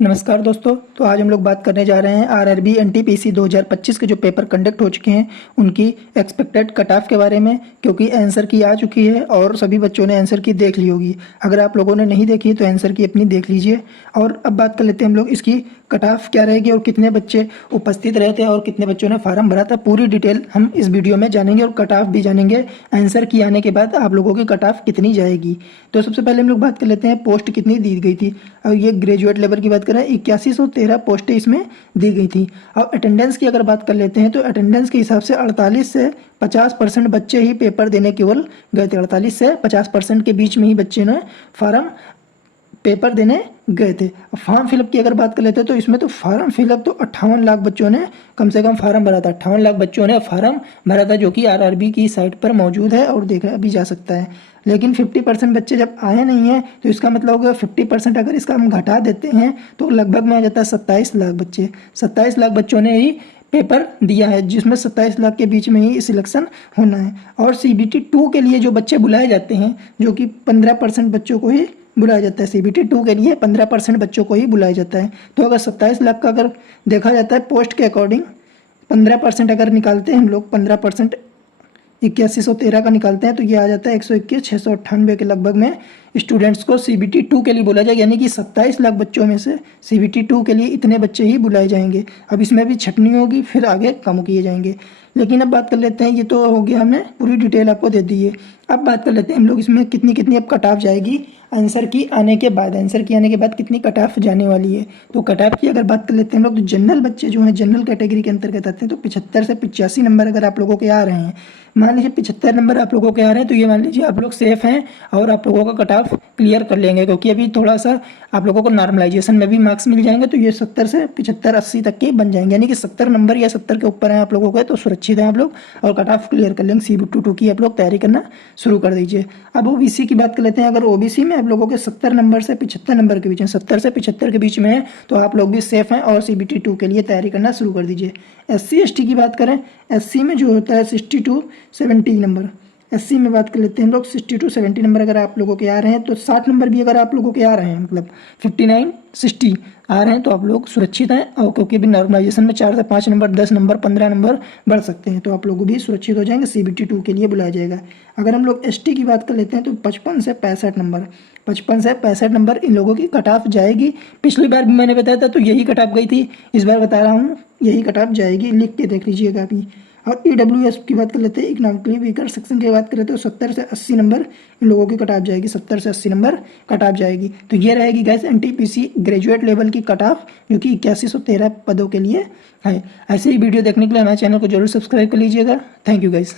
नमस्कार दोस्तों। तो आज हम लोग बात करने जा रहे हैं आरआरबी एनटीपीसी 2025 के जो पेपर कंडक्ट हो चुके हैं उनकी एक्सपेक्टेड कट ऑफ के बारे में, क्योंकि आंसर की आ चुकी है और सभी बच्चों ने आंसर की देख ली होगी। अगर आप लोगों ने नहीं देखी तो आंसर की अपनी देख लीजिए। और अब बात कर लेते हैं हम लोग इसकी कट ऑफ क्या रहेगी और कितने बच्चे उपस्थित रहे थे और कितने बच्चों ने फार्म भरा था। पूरी डिटेल हम इस वीडियो में जानेंगे और कट ऑफ भी जानेंगे। आंसर की आने के बाद आप लोगों की कट ऑफ कितनी जाएगी। तो सबसे पहले हम लोग बात कर लेते हैं पोस्ट कितनी दी गई थी। और ये ग्रेजुएट लेवल की बात करें 8113 पोस्टें इसमें दी गई थी। अब अटेंडेंस की अगर बात कर लेते हैं तो अटेंडेंस के हिसाब से 48 से 50% बच्चे ही पेपर देने केवल गए थे। 48 से 50% के बीच में ही बच्चे ने फार्म पेपर देने गए थे। फॉर्म फिलअप की अगर बात कर लेते हैं तो इसमें तो फॉर्म फिलअप तो 58 लाख बच्चों ने कम से कम फार्म भरा था। 58 लाख बच्चों ने फार्म भरा था, जो कि आरआरबी की साइट पर मौजूद है और देखा भी जा सकता है। लेकिन 50% बच्चे जब आए नहीं हैं तो इसका मतलब होगा 50% अगर इसका हम घटा देते हैं तो लगभग में आ जाता है 27 लाख बच्चे। 27 लाख बच्चों ने ही पेपर दिया है, जिसमें 27 लाख के बीच में ही सिलेक्शन होना है। और CBT 2 के लिए जो बच्चे बुलाए जाते हैं, जो कि 15% बच्चों को ही बुलाया जाता है। CBT 2 के लिए 15% बच्चों को ही बुलाया जाता है। तो अगर 27 लाख का अगर देखा जाता है पोस्ट के अकॉर्डिंग, 15% अगर निकालते हैं हम लोग, 15% 8113 का निकालते हैं तो ये आ जाता है 121,698 के लगभग में स्टूडेंट्स को CBT 2 के लिए बोला जाएगा। यानी कि 27 लाख बच्चों में से CBT 2 के लिए इतने बच्चे ही बुलाए जाएंगे। अब इसमें भी छटनी होगी, फिर आगे कम किए जाएंगे। लेकिन अब बात कर लेते हैं, ये तो हो गया, हमने पूरी डिटेल आपको दे दी है। अब बात कर लेते हैं हम लोग इसमें कितनी कितनी अब कट ऑफ जाएगी आंसर की आने के बाद। आंसर की आने के बाद कितनी कट ऑफ जाने वाली है। तो कट ऑफ की अगर बात कर लेते हैं हम लोग, तो जनरल बच्चे जो हैं जनरल कैटेगरी के अंतर्गत आते हैं, तो 75 से 85 नंबर अगर आप लोगों के आ रहे हैं, मान लीजिए 75 नंबर आप लोगों के आ रहे हैं, तो ये मान लीजिए आप लोग सेफ हैं और आप लोगों का कट ऑफ क्लियर कर लेंगे। क्योंकि अभी थोड़ा सा आप लोगों को नॉर्मलाइजेशन में भी मार्क्स मिल जाएंगे, तो ये 70 से 75 80 तक के बन जाएंगे। यानी कि 70 नंबर या 70 के ऊपर हैं आप लोगों के, तो सुरक्षित हैं आप लोग और कट ऑफ क्लियर कर लेंगे। CBT 2 की आप लोग तैयारी करना शुरू कर दीजिए। अब OBC की बात कर लेते हैं। अगर OBC में आप लोगों के 70 नंबर से 75 नंबर के बीच में, 70 से 75 के बीच में है, तो आप लोग भी सेफ हैं और CBT 2 के लिए तैयारी करना शुरू कर दीजिए। SC ST की बात करें, SC में जो होता है 60 to 70 नंबर, SC में बात कर लेते हैं हम लोग 60 to 70 नंबर अगर आप लोगों के आ रहे हैं, तो 60 नंबर भी अगर आप लोगों के आ रहे हैं, मतलब 59 60 आ रहे हैं, तो आप लोग सुरक्षित हैं। और क्योंकि अभी नॉर्मलाइजेशन में 4 से 5 नंबर 10 नंबर 15 नंबर बढ़ सकते हैं, तो आप लोग भी सुरक्षित हो जाएंगे। CBT 2 के लिए बुलाया जाएगा। अगर हम लोग ST की बात कर लेते हैं तो 55 से 65 नंबर, 55 से 65 नंबर इन लोगों की कट ऑफ जाएगी। पिछली बार भी मैंने बताया था तो यही कट ऑफ गई थी, इस बार बता रहा हूँ यही कट ऑफ जाएगी, लिख के देख लीजिएगा अभी। और EWS की बात कर लेते हैं, इकोनॉमिकली वीकर सेक्शन की बात करें तो 70 से 80 नंबर इन लोगों की कट ऑफ जाएगी। 70 से 80 नंबर कट ऑफ जाएगी। तो ये रहेगी गैस NTPC ग्रेजुएट लेवल की कट ऑफ, जो कि 8113 पदों के लिए है। ऐसे ही वीडियो देखने के लिए हमारे चैनल को जरूर सब्सक्राइब कर लीजिएगा। Thank you guys.